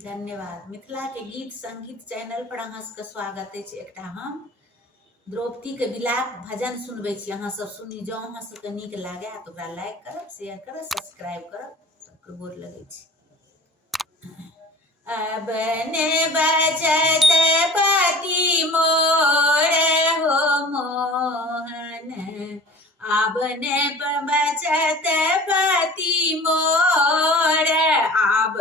धन्यवाद। मिथिला के गीत संगीत चैनल पर अहाँ सबके स्वागत अछि। एकटा हम द्रौपदी के विलाप भजन सुनबै छी, अहाँ सब सुनी। जँ अहाँ सबके नीक लागे तऽ ओकरा लाइक करब, शेयर करब, सब्सक्राइब करब। सबके गोर लगै छी। अब ने बचत पति मोर हो मोहन, अब ने बचत पति मोर, अब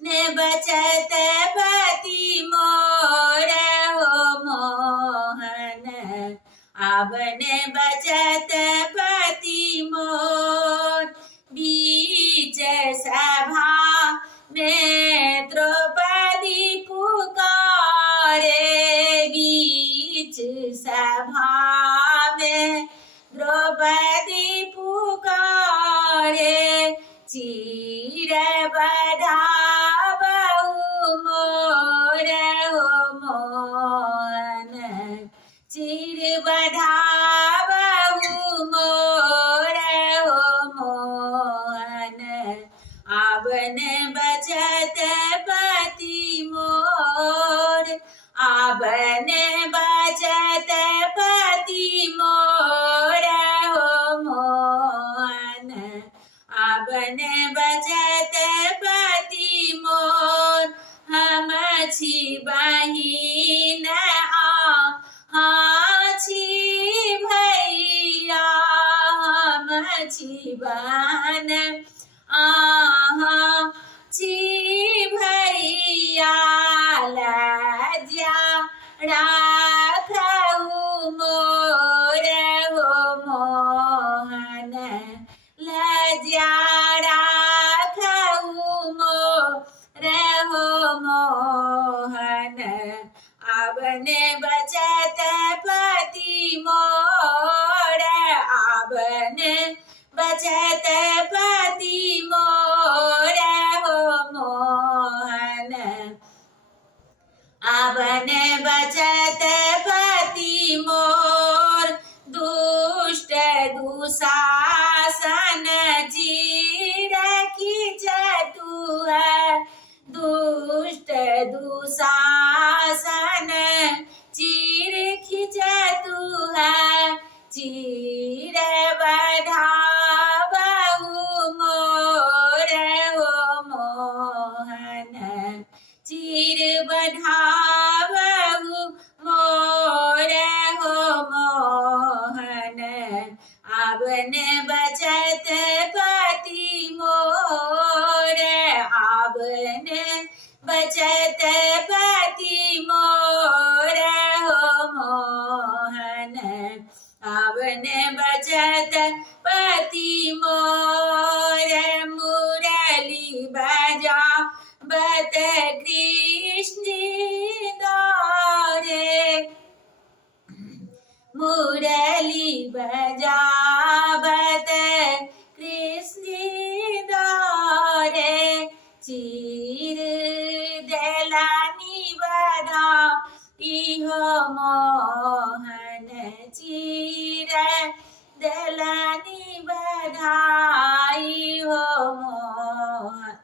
ने बचत पति मोर हो मोहन, अब ने बचत पति मोर। बीच सभा में द्रौपदी पुकारे, बीच सभा में द्रौपदी पुकारे, चीर बढ़ाबहु मोर हो मोहन, चीर बढ़ाबहु मोर हो मोहन, अब ने बचत पति मोर, अब ने बचत पति मोर हो मोहन, अब ने बचत पति मोर। हम छी बहिन हाँ छी भैया, हम छी बहन आहा छी भैया, लज्जा राखहु मोर हो मोहन, लज्जा राखहु मोर हो मोहन, अब ने बचत पति मोर, अब ने बचत पति मोर हो मोहन, अब ने बचत पति मोर। दुष्ट दुशासन चीर खिंचतु है, दुष्ट दुशासन चीर खिंचतु है, चीर बढ़ाबहु मोर हो मोहन, चीर बढ़ाबहु मोर हो मोहन, अब ने बचत पति मोर, अब ने बचत पति मोर हो मोहन, अब ने बचत पति मोर। मुरली बजा बत कृष्ण दौरे, मुरली बजावत कृष्ण दौरे, चीर देलानी बधा इहो मोहन, चीर देलानी बधाई हो मोहन,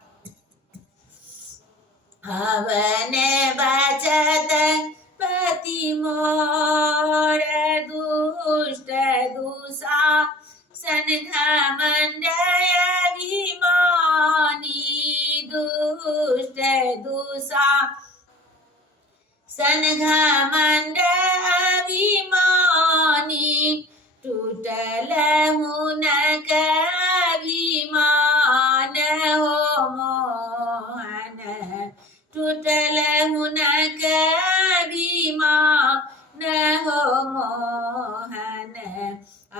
अब ने बचत पति मोर। दुष्ट दुशासन घमंड अभिमानी, दुष्ट दुशासन घमंड अभिमानी, टूटल हुनक अभिमान हो मोहन, टूटल हुनक अभिमान हो मोहन,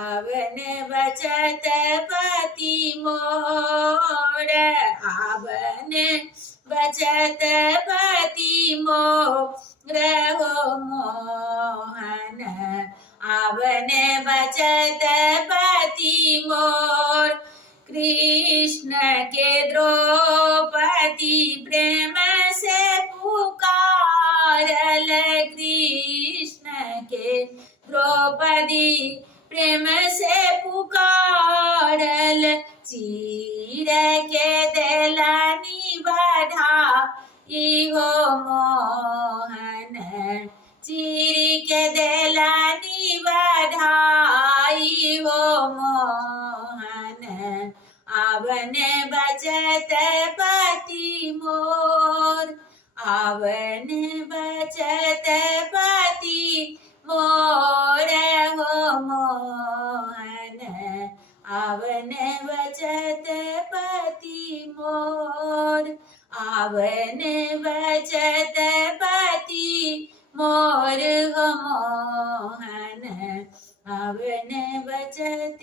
अब ने बचत पति मोर, अब ने बचत पति मोर हो मोहन, अब ने बचत पति मोर। कृष्ण के द्रौपदी प्रेम से पुकारल, कृष्ण के द्रौपदी प्रेम से पुकारल, चीर के देलनी बढ़ा इहो मोहन चीरी के देलानी बधाई हो मोहन आवन बचत पति मोर आवन बचत पति मोर हो मोहन आवन बचत पति मोर आवन बचत पति मोर हो मोहन आवन बचत